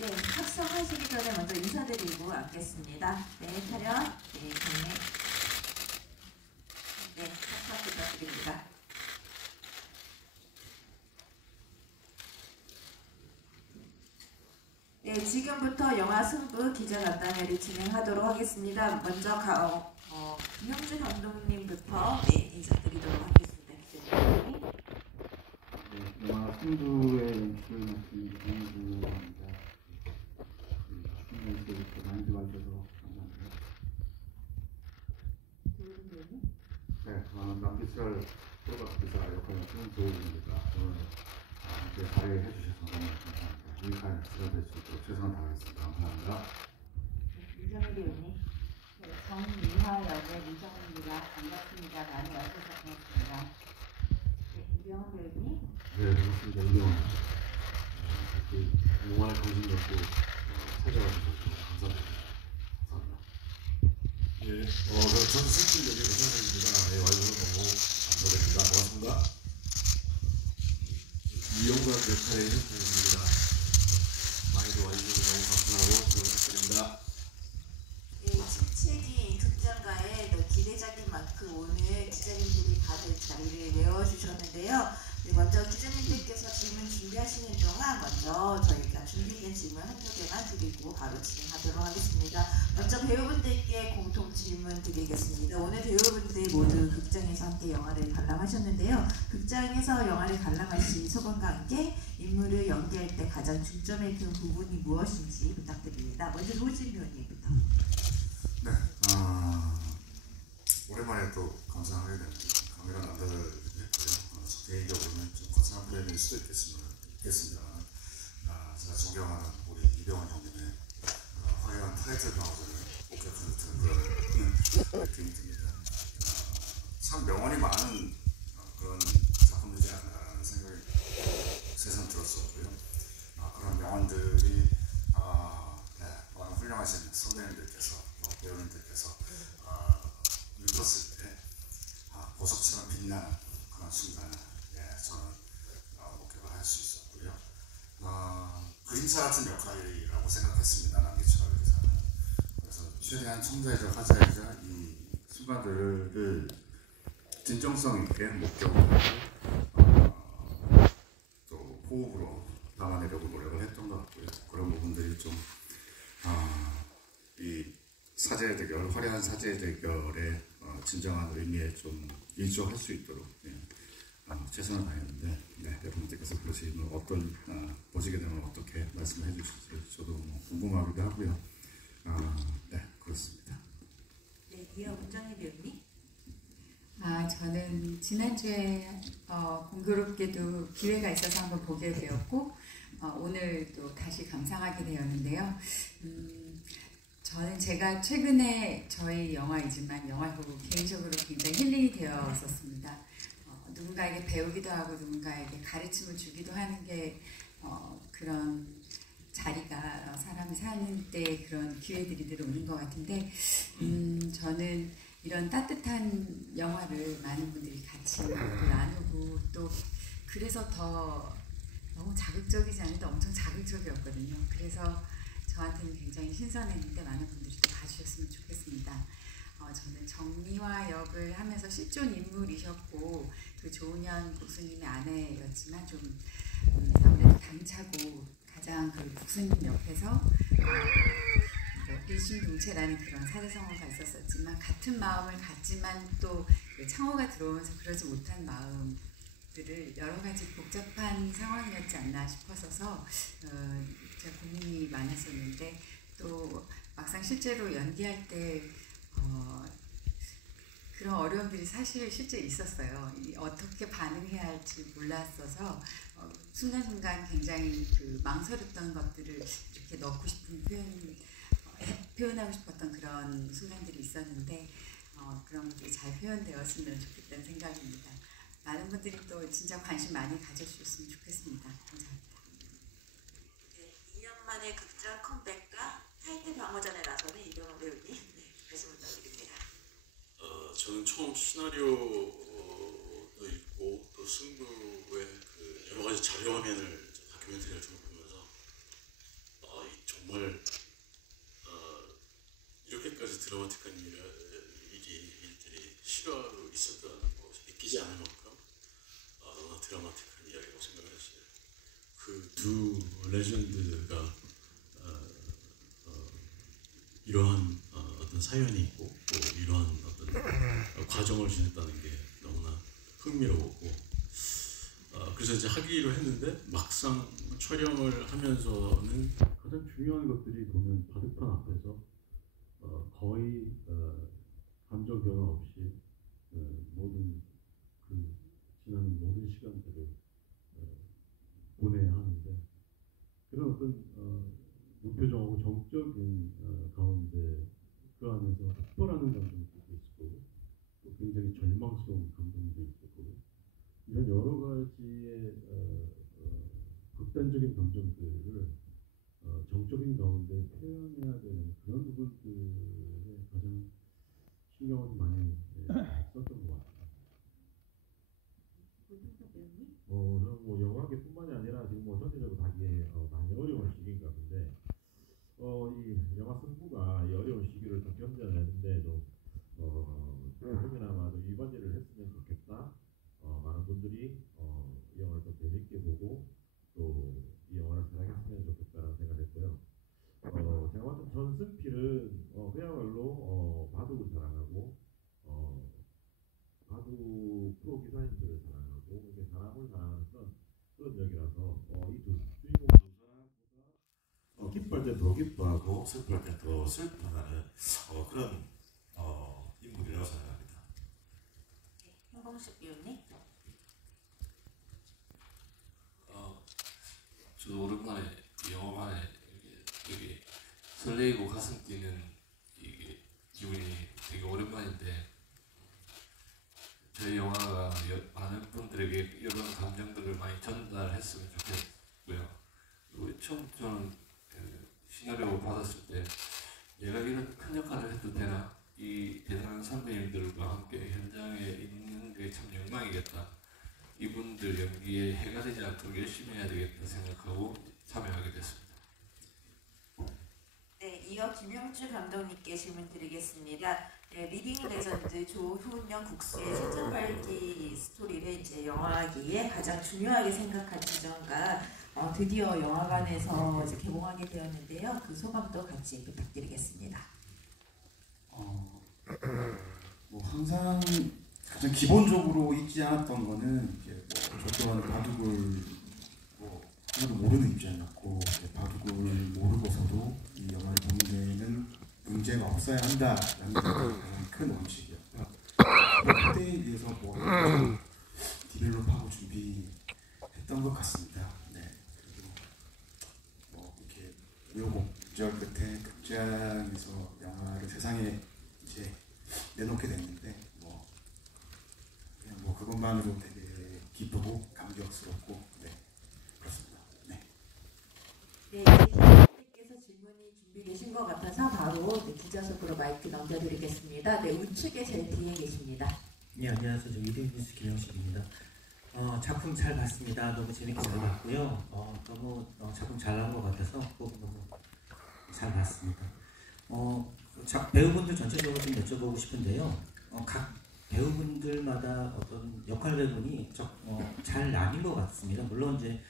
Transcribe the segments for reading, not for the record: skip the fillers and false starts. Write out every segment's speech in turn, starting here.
네, 탑승하시기 전에 먼저 인사드리고 앉겠습니다. 네, 차렷, 네, 경례. 네, 탑승 부탁드립니다. 네, 지금부터 영화 승부 기자간담회를 진행하도록 하겠습니다. 먼저 김영주 감독님부터 네, 인사드리도록 하겠습니다. 기자님이. 네, 영화 승부의 연출을 맡은 김영주입니다. 출연할 때부터 많이 도와줘서 감사합니다. 네, 남기철 프로박기사 역할을 맡은 조우입니다. 오늘 이렇게 자리해 주셔서 너무 감사합니다. 유익한 시간 될 수 있도록 최선을 다하겠습니다. 감사합니다. 유정희 배우님. 네, 정미화 역의 유정입니다. 반갑습니다. 많이 와주셔서 고맙습니다. 네, 이병헌 배우님. 네, 반갑습니다. 이병헌입니다. 이렇게 영화에 관심 갖고 찾아와주셔서 감사드립니다. 감사합니다. 예, 저는 승진 역의 배상생입니다. 예, 와주셔서 너무 감사드립니다. 고맙습니다. 이영관 역할의 현태입니다. 많이도 와주셔서 너무 감사하고 잘 부탁드립니다. 네, 책이 극장가에 기대작인 만큼 오늘 기자님들이 다들 자리를 메워주셨는데요. 네, 먼저 기자님들께서 질문 준비하시는 동안 먼저 저희가 준비된 질문 한두 개만 드리고 바로 진행하도록 하겠습니다. 먼저 배우분들께 공통 질문 드리겠습니다. 오늘 배우분들 모두 극장에서 함께 영화를 관람하셨는데요. 극장에서 영화를 관람하신 소감과 함께 인물을 연기할 때 가장 중점에 둔 부분이 무엇인지 부탁드립니다. 먼저 노진 배우님부터. 네, 오랜만에 또 감상하게 됩니다. 카메라 남자들 했고요. 개인적으로는 좀 거창한 프레임일 수도 있겠습니다. 제가 존경하는 우리 이병헌 형님의 화려한 타이틀 방어전을 목격하는 듯한 그런 느낌이 듭니다. 참 명언이 많은 그런 작품이지 않나라는 생각이 새삼 들었었고요. 그런 명언들이 많은 훌륭하신 선배님들께서 배우님들께서 읽었을 때 보석처럼 빛나는 그런 순간을 저는 목격을 할 수 있었고요. 그림자 같은 역할이라고 생각했습니다. 남기철 기사는. 그래서 최대한 청자이자 화자이자 이 순간들을 진정성 있게 목격하고 또 호흡으로 담아내려고 노력을 했던 것 같고요. 그런 부분들이 좀 이 사제의 대결, 화려한 사제의 대결의 진정한 의미에 좀 일조할 수 있도록 최선을 다했는데 여러분들께서 보시면 보시게 되면 어떻게 말씀해 주실지 저도 궁금하기도 하고요. 그렇습니다. 네, 이어 문정희 배우님. 저는 지난주에 공교롭게도 기회가 있어서 한번 보게 되었고 오늘 또 다시 감상하게 되었는데요. 저는 제가 최근에 저희 영화이지만 영화를 보고 개인적으로 굉장히 힐링이 되었었습니다. 누군가에게 배우기도 하고 누군가에게 가르침을 주기도 하는 게 그런 자리가 사람이 사는 때 그런 기회들이 늘 오는 것 같은데 저는 이런 따뜻한 영화를 많은 분들이 같이 나누고 또 그래서 더 너무 자극적이지 않은데 엄청 자극적이었거든요. 그래서 저한테는 굉장히 신선했는데 많은 분들이 또 봐주셨으면 좋겠습니다. 저는 정미화 역을 하면서 실존 인물이셨고 그 조은현 국수님의 아내였지만 좀 아무래도 당차고 가장 그 국수님 옆에서 일심동체라는 그런 사자성어가 있었지만 같은 마음을 갖지만 또 창호가 들어오면서 그러지 못한 마음들을 여러 가지 복잡한 상황이었지 않나 싶어서 제가 고민이 많았었는데 또 막상 실제로 연기할 때 그런 어려움들이 사실 실제 있었어요. 어떻게 반응해야 할지 몰랐어서 순간순간 굉장히 그 망설였던 것들을 이렇게 넣고 싶은 표현하고 싶었던 그런 순간들이 있었는데 그런 것들이 잘 표현되었으면 좋겠다는 생각입니다. 많은 분들이 또 진짜 관심 많이 가져주셨으면 좋겠습니다. 감사합니다. 네, 2년 만에 극장 컴백과 타이틀 방어전에 나서는 이병헌 배우님 말씀 부탁드립니다. 저는 처음 시나리오도 읽고 또 승부의 그 여러 가지 자료 화면을 다큐멘터리를 좀 보면서 이 정말 이렇게까지 드라마틱한 일들이 실화로 있었다는 거 믿기지 않을 만큼 너무나 드라마틱한 이야기라고 생각을 했어요. 그 두 레전드가 이러한 어떤 사연이 있고 또 이러한 어떤 과정을 지냈다는 게 너무나 흥미로웠고 그래서 이제 하기로 했는데 막상 촬영을 하면서는 가장 중요한 것들이 보면 바둑판 앞에서 거의 감정 변화 없이 모든 그 지나는 모든 시간들을 보내야 하는데 그런 어떤 무표정하고 정적인 가운데 그 안에서 폭발하는 감정도 있고 또 굉장히 절망스러운 감정도 있고 이런 여러 가지의 극단적인 감정들을 정적인 가운데 표현해야 되는 그런 부분들에 가장 신경을 많이 썼던 것 같아요. 저는 뭐 영화계뿐만이 아니라 지금 뭐 전체적으로 다기에 많이 어려운 시기인 것 같은데 이 영화 승부가 이 어려운 시기를 좀 견뎌내는데도 조금이나마 위반제를 했으면 좋겠다. 많은 분들이 이 영화를 좀 재밌게 보고 또 이 영화를 사랑했으면 좋겠다라는 생각을 했고요. 제가 봤을 때 전승필은 그야말로 바둑을 사랑하고 바둑 프로 기사님들을 사랑하고 이렇게 사람을 사랑하는 그런 역이라서 이 두 주인공 두 사람보다 기뻐할 때 더 기뻐하고 슬퍼할 때 더 슬퍼하는 그런 인물이라고 생각합니다. 현봉식 배우님. 저도 오랜만에 영화관에 되게 설레이고 가슴 뛰는 이게 기분이 되게 오랜만인데 저희 영화가 많은 분들에게 이런 감정들을 많이 전달했으면 좋겠고요. 그리고 처음 저는 시나리오 받았을 때 내가 이런 큰 역할을 해도 되나? 이 대단한 선배님들과 함께 현장에 있는 게 참 영광이겠다. 이분들 연기에 해가 되지 않도록 열심히 해야 되겠다 생각하고 참여하게 됐습니다. 네, 이어 김영주 감독님께 질문 드리겠습니다. 네, 리빙 레전드 조훈영 국수의 신전발기 스토리를 이제 영화기에 가장 중요하게 생각한 지점과 드디어 영화관에서 이제 개봉하게 되었는데요. 그 소감도 같이 부탁드리겠습니다. 뭐 항상 가장 기본적으로 있지 않았던 거는 이제 저 또한 바둑을 하나도 모르는 입장이었고 바둑을 모르고서도 이 영화를 보는 데에는 문제가 없어야 한다라는 게 가장 큰 원칙이었고 그때에 비해서 디벨롭하고 준비했던 것 같습니다. 네. 그리고 이렇게 우여곡절 끝에 극장에서 영화를 세상에 이제 내놓게 됐는데 그냥 그것만으로 되게 기쁘고 감격스럽고 그렇습니다. 네. 네, 기자님께서 질문이 준비되신 것 같아서 바로 기자석으로 마이크 넘겨드리겠습니다. 네, 우측에 제일 뒤에 계십니다. 네, 안녕하세요. 저 이동뉴스 김영식입니다. 작품 잘 봤습니다. 너무 재밌게 잘 봤고요. 너무 작품 잘 나온 것 같아서 꼭 너무 잘 봤습니다. 배우분들 전체적으로 좀 여쭤보고 싶은데요. 각 배우분들마다 어떤 역할 배분이 잘 나뉜 것 같습니다. 물론 이제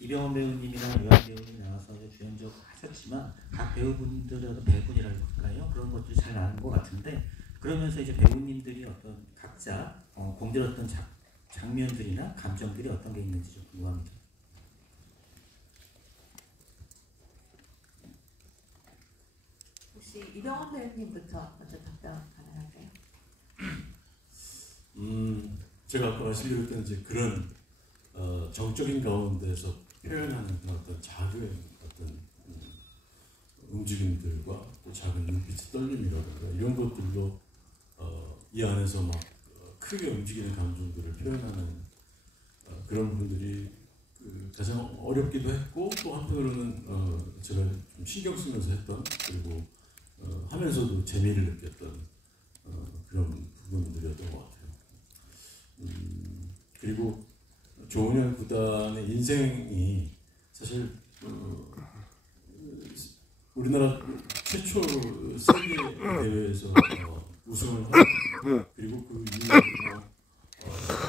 이병헌 배우님이나 요한 배우님이 나와서 주연적 하셨지만 각 배우분들의 어떤 배분이라고 할까요? 그런 것들이 잘 나는 것 같은데 그러면서 이제 배우님들이 어떤 각자 공들였던 장면들이나 감정들이 어떤 게 있는지 좀 궁금합니다. 혹시 이병헌 배우님부터 먼저 답변 가능할까요? 제가 아까 말씀드렸던 이제 그런 정적인 가운데서 표현하는 그런 어떤 작은 어떤 움직임들과 또 작은 눈빛의 떨림이라든가 이런 것들로 이 안에서 막 크게 움직이는 감정들을 표현하는 그런 부분들이 가장 어렵기도 했고 또 한편으로는 제가 좀 신경 쓰면서 했던 그리고 하면서도 재미를 느꼈던 그런 부분들이었던 것 같아요. 그리고 조은현 구단의 인생이 사실 우리나라 최초 세계 대회에서 우승을 하고 그리고 그 이후에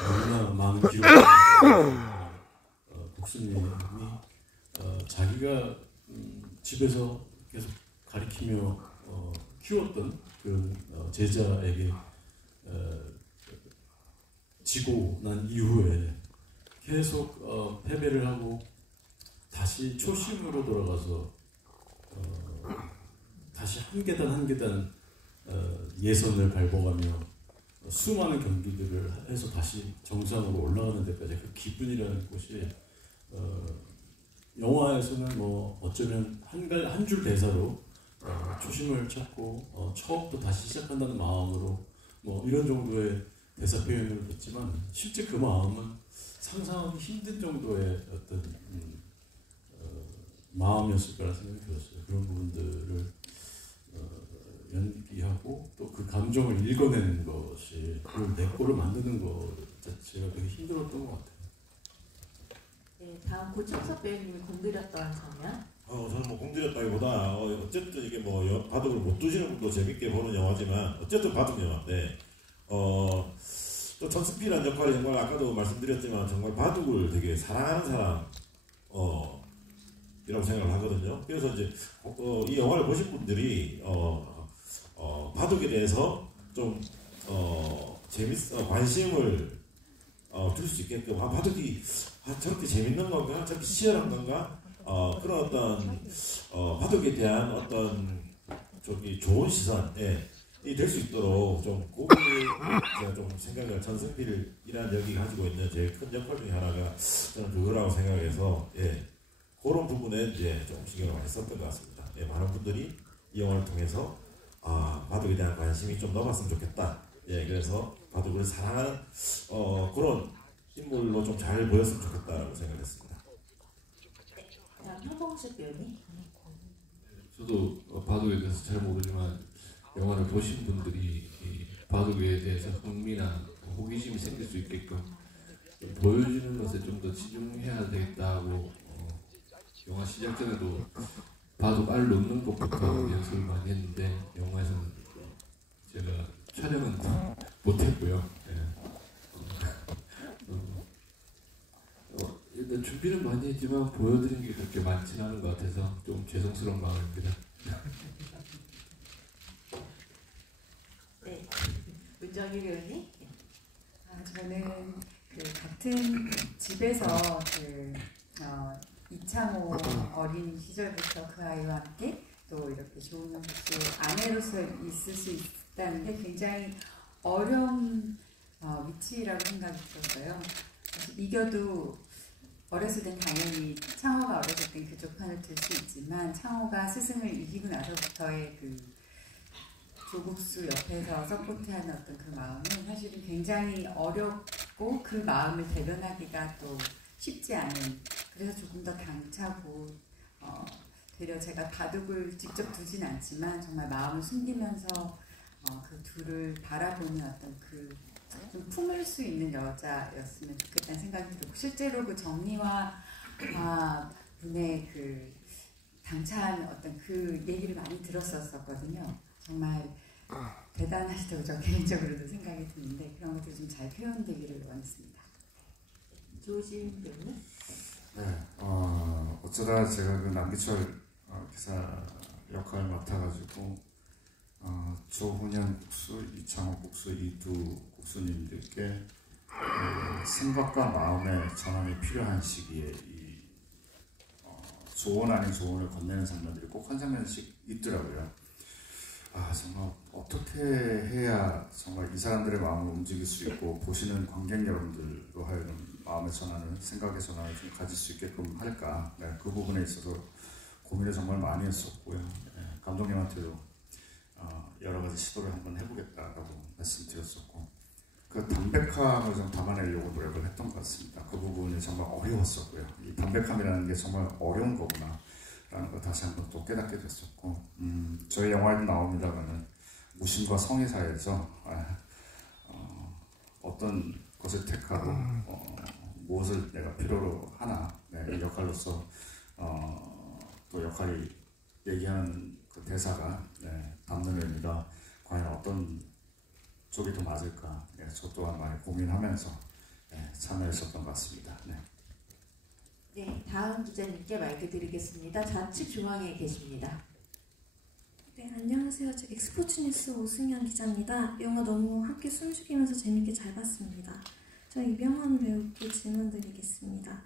너무나 많은 기록을 복수님이 자기가 집에서 계속 가리키며 키웠던 그런 제자에게 지고 난 이후에 계속 패배를 하고 다시 초심으로 돌아가서 다시 한 계단 한 계단 예선을 밟아가며 수많은 경기들을 해서 다시 정상으로 올라가는 데까지 그 기분이라는 것이 영화에서는 뭐 어쩌면 한 줄 대사로 초심을 찾고 처음부터 다시 시작한다는 마음으로 뭐 이런 정도의 대사 표현을 했지만 실제 그 마음은 상상하기 힘든 정도의 어떤 마음이었을 거라는 생각이 들었어요. 그런 부분들을 연기하고 또 그 감정을 읽어내는 것이 그걸 내 거를 만드는 것 자체가 되게 힘들었던 것 같아요. 네, 다음 고창석 배우님이 공들였던 장면. 저는 뭐 공들였다기보다 어쨌든 이게 뭐 바둑을 못 두시는 분도 재밌게 보는 영화지만 어쨌든 바둑 영화인데 또 전승필이라는 역할이 정말 아까도 말씀드렸지만 정말 바둑을 되게 사랑하는 사람 이라고 생각을 하거든요. 그래서 이제 이 영화를 보신 분들이 바둑에 대해서 좀 관심을 줄 수 있게끔 바둑이 저렇게 재밌는 건가, 저렇게 치열한 건가, 그런 어떤 바둑에 대한 어떤 좋은 시선에 될 수 있도록 좀 그게 제가 좀 생각을 전승필이라는 역이 가지고 있는 제일 큰 역할 중에 하나가 저는 그거라고 생각해서 그런 부분에 이제 좀 신경을 많이 썼던 것 같습니다. 많은 분들이 이 영화를 통해서 바둑에 대한 관심이 좀 넘었으면 좋겠다. 그래서 바둑을 사랑하는 그런 인물로 좀 잘 보였으면 좋겠다라고 생각했습니다. 현봉식 배우님. 저도 바둑에 대해서 잘 모르지만 영화를 보신 분들이 이 바둑에 대해서 흥미나 호기심이 생길 수 있게끔 보여주는 것에 좀 더 집중해야 되겠다고 영화 시작 전에도 바둑 알 놓는 것부터 연습을 많이 했는데 영화에서는 제가 촬영은 못했고요. 일단 준비는 많이 했지만 보여드린 게 그렇게 많지는 않은 것 같아서 좀 죄송스러운 마음입니다. 네, 문정희 배우님. 저는 그 같은 집에서 이창호 어린 시절부터 그 아이와 함께 또 이렇게 좋은 아내로서 있을 수 있다는 게 굉장히 어려운 위치라고 생각이 들었어요. 이겨도 어렸을 땐 당연히 창호가 어렸을 땐 교조판을 들 수 있지만 창호가 스승을 이기고 나서부터의 그 조국수 옆에서 서포트하는 어떤 그 마음은 사실은 굉장히 어렵고 그 마음을 대변하기가 또 쉽지 않은, 그래서 조금 더 당차고 되려 제가 바둑을 직접 두진 않지만 정말 마음을 숨기면서 그 둘을 바라보는 어떤 그 좀 품을 수 있는 여자였으면 좋겠다는 생각이 들고, 실제로 그 정리와 분의 그 당찬 어떤 그 얘기를 많이 들었었거든요. 정말 대단하시다고 저 개인적으로도 생각이 드는데 그런 것들이 좀 잘 표현되기를 원했습니다. 조지훈 배우님. 네, 어쩌다 제가 그 남기철 기사 역할을 맡아가지고 조훈현 국수, 이창호 국수 이 두 국수님들께 생각과 마음의 전환이 필요한 시기에 이 조언 아닌 조언을 건네는 장면들이 꼭 한 장면씩 있더라고요. 정말 어떻게 해야 정말 이 사람들의 마음을 움직일 수 있고 보시는 관객 여러분들로 하여금 마음의 전환을, 생각의 전환을 좀 가질 수 있게끔 할까. 그 부분에 있어서 고민을 정말 많이 했었고요. 감독님한테도 여러 가지 시도를 한번 해보겠다라고 말씀드렸었고, 그 담백함을 좀 담아내려고 노력을 했던 것 같습니다. 그 부분이 정말 어려웠었고요. 이 담백함이라는 게 정말 어려운 거구나 라는 걸 다시 한번 또 깨닫게 됐었고, 저희 영화에도 나옵니다만은 무심과 성의 사이에서 어떤 것을 택하고 무엇을 내가 필요로 하나, 이 역할로서 또 역할이 얘기하는 그 대사가 담는 의미가 과연 어떤 쪽이 더 맞을까 저 또한 많이 고민하면서 참여했었던 것 같습니다. 네, 다음 기자님께 마이크 드리겠습니다. 좌측 중앙에 계십니다. 네, 안녕하세요. 저 엑스포츠 뉴스 오승현 기자입니다. 영화 너무 함께 숨죽이면서 재밌게 잘 봤습니다. 저 이병헌 배우께 질문 드리겠습니다.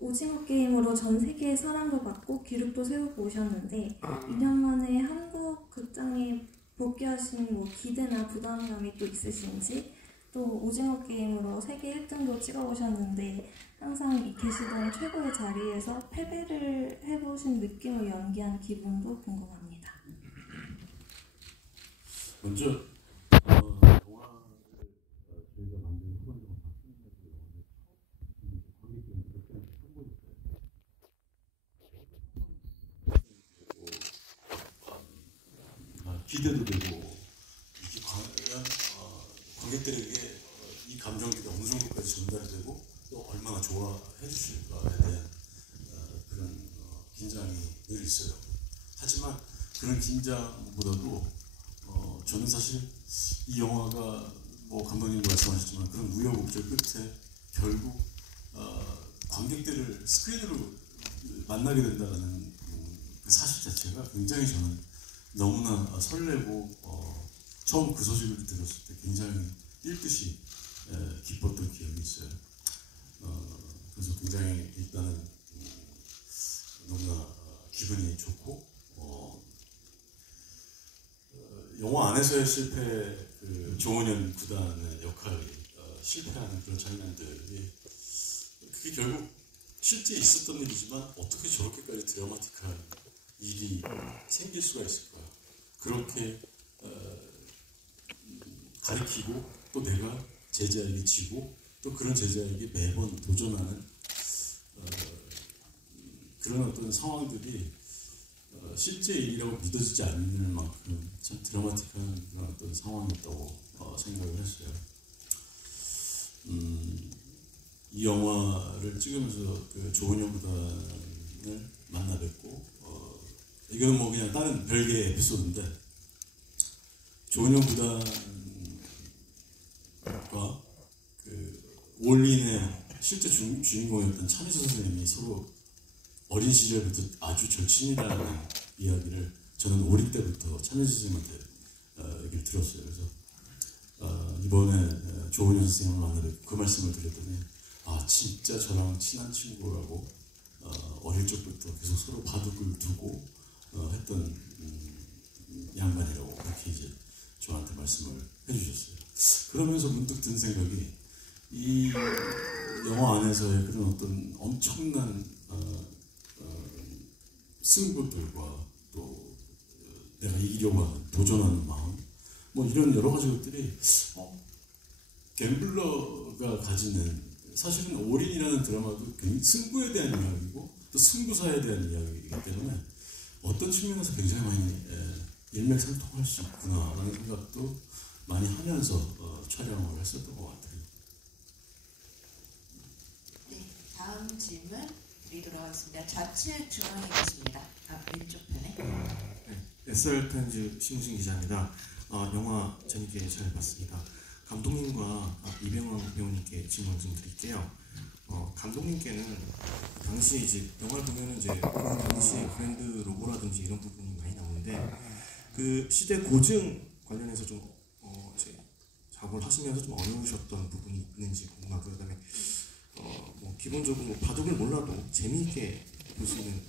오징어 게임으로 전 세계의 사랑도 받고 기록도 세우고 오셨는데 2년 만에 한국 극장에 복귀하신 기대나 부담감이 또 있으신지, 또 오징어 게임으로 세계 1등도 찍어오셨는데 항상 계시던 최고의 자리에서 패배를 해보신 느낌을 연기한 기분도 궁금합니다. 먼저 영화를 저희가 만든 후반적으로 관객들은 그렇게 기대도 되고 이게 과연 관객들에게 이 감정들이 어느 정도까지 전달이 되고 또 얼마나 좋아해 주실까에 대한 그런 긴장이 늘 있어요. 하지만 그런 긴장보다도 저는 사실 이 영화가 감독님도 말씀하셨지만 그런 우여곡절 끝에 결국 관객들을 스크린으로 만나게 된다는 그 사실 자체가 굉장히 저는 너무나 설레고 처음 그 소식을 들었을 때 굉장히 뛸듯이 기뻤던 기억이 있어요. 그래서 굉장히 일단은 너무나 기분이 좋고 영화 안에서의 실패, 그 조은현 구단의 역할이 실패하는 그런 장면들이 그게 결국 실제 있었던 일이지만 어떻게 저렇게까지 드라마틱한 일이 생길 수가 있을까요? 그렇게 가리키고 또 내가 제자에게 지고 또 그런 제자에게 매번 도전하는 그런 어떤 상황들이 실제 일이라고 믿어지지 않는 만큼 참 드라마틱한 그런 어떤 상황이었다고 생각을 했어요. 이 영화를 찍으면서 그 조은현 구단을 만나 뵙고 이거는 그냥 다른 별개의 에피소드인데 조은현 구단과 그 올린의 실제 주인공이었던 차미수 선생님이 서로 어린 시절부터 아주 절친이라는 이야기를 저는 어릴 때부터 차미수 선생님한테 얘기를 들었어요. 그래서 이번에 조은현 선생님을 만나뵙고 그 말씀을 드렸더니 진짜 저랑 친한 친구라고 어릴 적부터 계속 서로 바둑을 두고 했던 양반이라고 그렇게 이제 저한테 말씀을 해주셨어요. 그러면서 문득 든 생각이 이 영화 안에서의 그런 어떤 엄청난 승부들과 또 내가 이기려고 하는 도전하는 마음 이런 여러 가지 것들이 갬블러가 가지는 사실은 올인이라는 드라마도 승부에 대한 이야기고 또 승부사에 대한 이야기이기 때문에 어떤 측면에서 굉장히 많이 일맥상통할 수 있구나라는 생각도 많이 하면서 촬영을 했었던 것 같아요. 네, 다음 질문 드리도록 하겠습니다. 좌측 중앙에 계십니다. 왼쪽 편에. SR타임즈 신우진 기자입니다. 영화 재밌게 잘 봤습니다. 감독님과 이병헌 배우님께 질문 좀 드릴게요. 감독님께는 당시 이제 영화를 보면은 이제 당시 브랜드 로고라든지 이런 부분이 많이 나오는데 그 시대 고증 관련해서 좀 이제 작업을 하시면서 좀 어려우셨던 부분이 있는지 궁금하고요. 그다음에 기본적으로 바둑을 몰라도 재미있게 볼 수 있는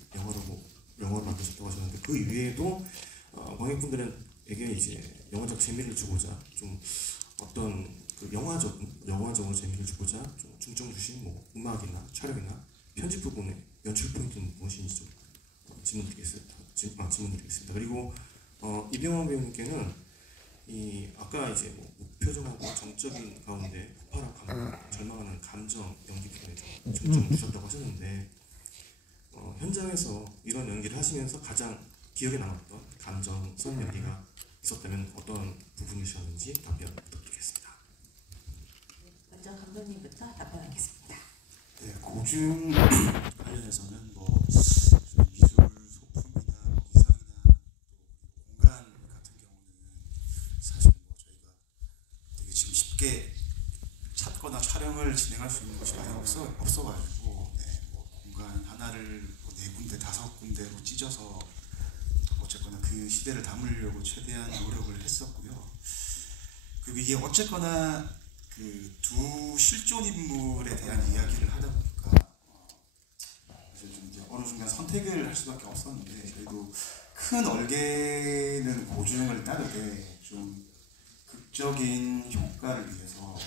영화를 만드셨다고 하셨는데 그 이외에도 관객분들에게 이제 영화적 재미를 주고자 좀 어떤 그 영화적으로 재미를 주고자 좀 중점 주신 음악이나 촬영이나 편집 부분의 연출 포인트는 무엇인지 좀 질문드리겠습니다. 그리고 이병헌 배우님께는 아까 이제 무표정하고 정적인 가운데 폭발한 절망하는 감정 연기 표현에 좀 중점 주셨다고 하셨는데 현장에서 이런 연기를 하시면서 가장 기억에 남았던 감정선 연기가 있었다면 어떤 부분이셨는지 답변 부탁드리겠습니다. 먼저 감독님부터 답변하겠습니다. 네, 고증 관련해서는 미술 소품이나 4군데 5군데로 찢어서 어쨌거나 그 시대를 담으려고 최대한 노력을 했었고요. 그리고 이게 어쨌거나 그 두 실존 인물에 대한 이야기를 하다 보니까 좀 이제 어느 순간 선택을 할 수밖에 없었는데, 저희도 큰 얼개는 고증을 따르되 좀 극적인 효과를 위해서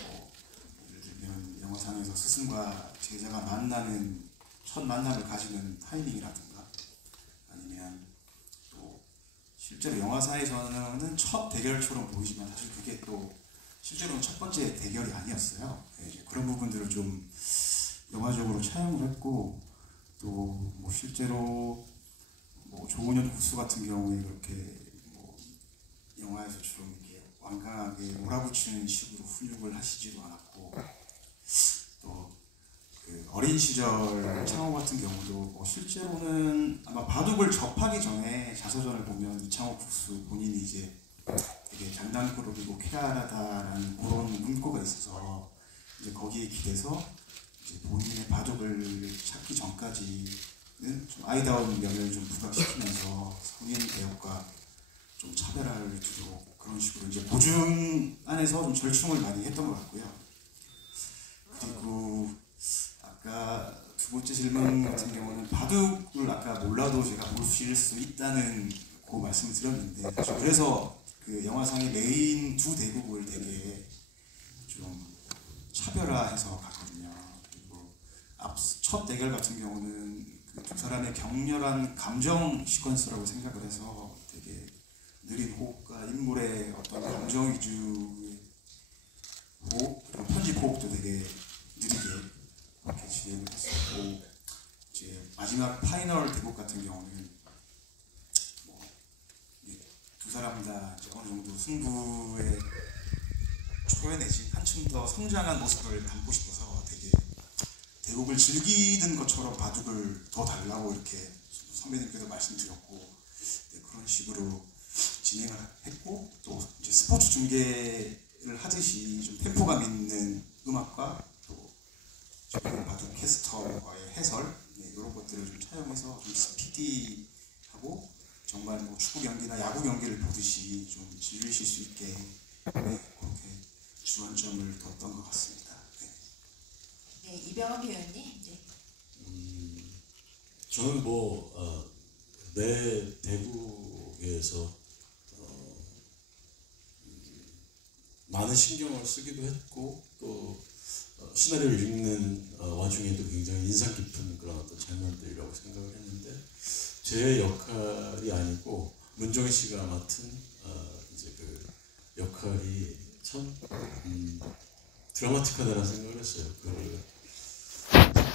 예를 들면 영화상에서 스승과 제자가 만나는 첫 만남을 가지는 타이밍이라든가, 아니면 또 실제로 영화사에서는 첫 대결처럼 보이지만 사실 그게 또 실제로는 첫 번째 대결이 아니었어요. 네, 그런 부분들을 좀 영화적으로 차용을 했고, 또 뭐 실제로 뭐 조은현 국수 같은 경우에 그렇게 뭐 영화에서처럼 이렇게 완강하게 몰아붙이는 식으로 훈육을 하시지도 않았고, 또 그 어린 시절 이창호 같은 경우도 뭐 실제로는 아마 바둑을 접하기 전에 자서전을 보면 이창호 국수 본인이 이제 되게 장단꾸러기고 쾌활하다라는 그런 문구가 있어서 이제 거기에 기대서 이제 본인의 바둑을 찾기 전까지는 좀 아이다운 면을 좀 부각시키면서 성인 배역과 좀 차별화를 두도록 그런 식으로 이제 고증 안에서 좀 절충을 많이 했던 것 같고요. 그리고 아까 두 번째 질문 같은 경우는 바둑을 아까 몰라도 제가 보실 수 있다는 그 말씀을 드렸는데, 그래서 그 영화상의 메인 두 대국을 되게 좀 차별화해서 갔거든요. 그리고 첫 대결 같은 경우는 그 두 사람의 격렬한 감정 시퀀스라고 생각을 해서 되게 느린 호흡과 인물의 어떤 감정 위주의 호흡, 그리고 편집 호흡도 되게 느리게 이렇게 진행을 했었고, 이제 마지막 파이널 대국 같은 경우는 뭐 두 사람 다 이제 어느 정도 승부에 초연해진 한층 더 성장한 모습을 담고 싶어서 되게 대국을 즐기는 것처럼 바둑을 더 달라고 이렇게 선배님께도 말씀드렸고, 네, 그런 식으로 진행을 했고, 또 이제 스포츠 중계를 하듯이 좀 템포감 있는 음악과 또 바둑 캐스터와의 해설, 네, 이런 것들을 좀 차용해서 좀 스피디하고 정말 뭐 축구 경기나 야구 경기를 보듯이 좀 즐기실 수 있게, 네, 그렇게 주안점을 뒀던 것 같습니다. 네. 네, 이병헌 배우님. 네. 저는 내 대국에서 많은 신경을 쓰기도 했고, 또 시나리오를 읽는 와중에도 굉장히 인상 깊은 그런 어떤 장면들이라고 생각을 했는데, 제 역할이 아니고 문정희 씨가 맡은 이제 그 역할이 참 드라마틱하다는 생각을 했어요.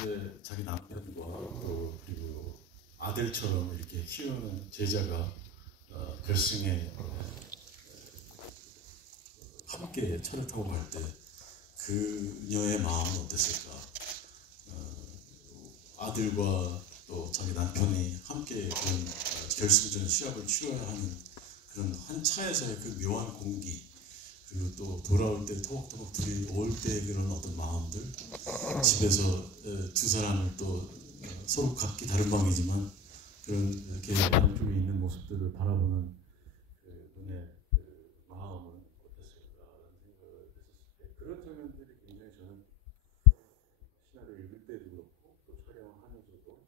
이제 자기 남편과 또 그리고 아들처럼 이렇게 키우는 제자가 결승에 함께 차를 타고 갈 때 그녀의 마음은 어땠을까? 아들과 또 자기 남편이 함께 그런 결승전 시합을 치러야 하는 그런 한 차에서의 그 묘한 공기, 그리고 또 돌아올 때 토목토목 둘이 올 때 그런 어떤 마음들, 집에서 두 사람을 또 서로 각기 다른 방이지만 그런 이렇게 양쪽에 있는 모습들을 바라보는 그분의 그 마음은 어땠을까라는 생각을 했었을 때, 그런 장면들이 굉장히 저는 시나리오 읽을 때도 그렇고 또 촬영하면서도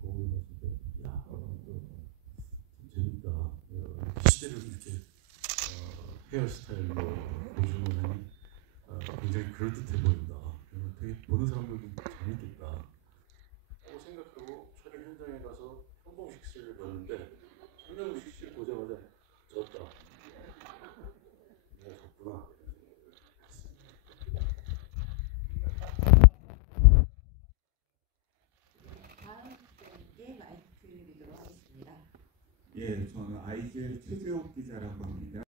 거울 봤을 때, 야, 참 재밌다. 시대를 이렇게 헤어스타일로 고증을 하니 굉장히 그럴듯해 보인다. 되게 보는 사람들도 재밌겠다 라고 생각하고 촬영 현장에 가서 현봉식 씨를 봤는데, 현봉식 씨를 보자마자 졌다. 내가 졌구나. 다음 분께 마이크 드리도록 하겠습니다. 예, 저는 아이젤 최재욱 기자라고 합니다.